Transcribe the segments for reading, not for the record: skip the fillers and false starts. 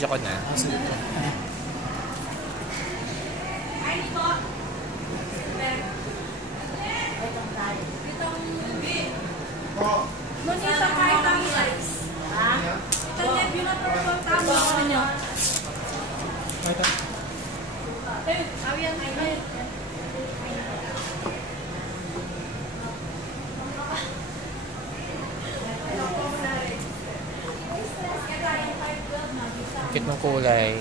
Ako na. Manita kahit ang size. Ha? Tanyag yun ang tama ko niya. Ito. Awiyan, awiyan. Cute ng kulay.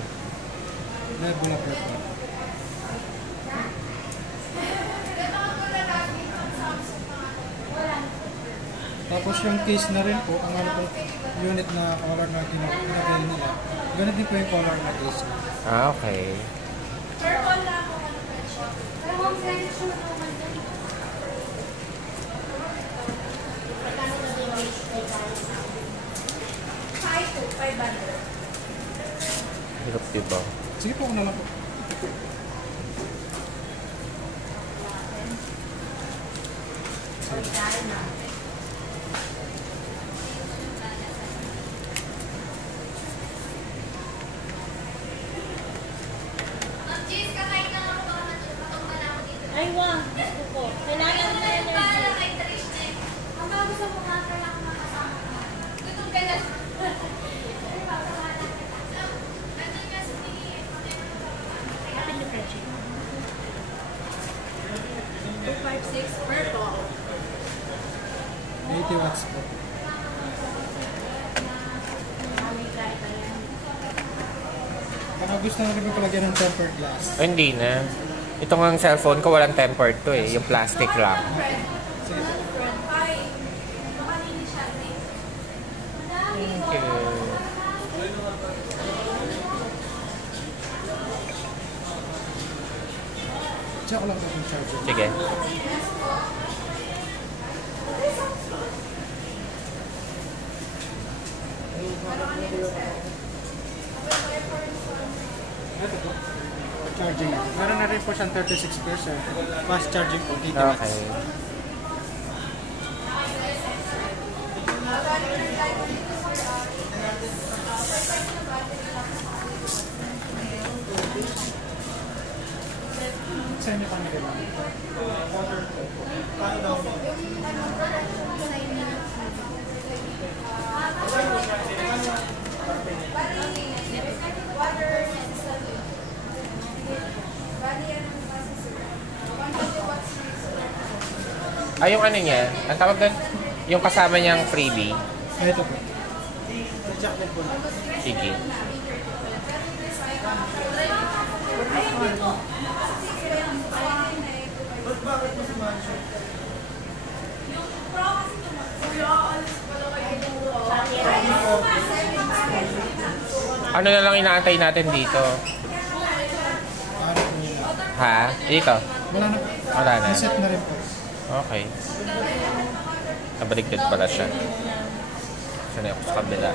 Bulak-bulak. Tapos yung case na rin po, ang ano pong unit na color na ginagawa nila, ganun din po yung color na case. Ah, okay. Purple na ako. Pero home furniture naman din. Magkano na din yung size 500. Hirap diba? Sige po, una lang po. Ay, wow. Gusto ko. Kailangan na yun. Ang bago sa mga kailangan makasama. Tutong ka lang. 256 purple. 80 watts po. Baka gusto na rin po palagyan ng tempered glass. Oh, hindi na. Ito nga ang cellphone ko, walang tempered to eh. Yung plastic lang. Sige po. Thank you. Check ko lang po yung charger. Sige. Ito po. Charging. Meron na rin po siyang 36%. Fast charging po, 80 watts. Okay. Sa inyo kami gano'n. Paano daw mo? Ay, yung ano niya, ang tawag doon, yung kasama niyang freebie. Ay, ito po. Jack din po na. Sige. Ano na lang inaantay natin dito? Ha? Dito? Wala na po. Wala na. Set na rin po. Okay. Nabaligtad pala siya. Sanay ako sa kabila.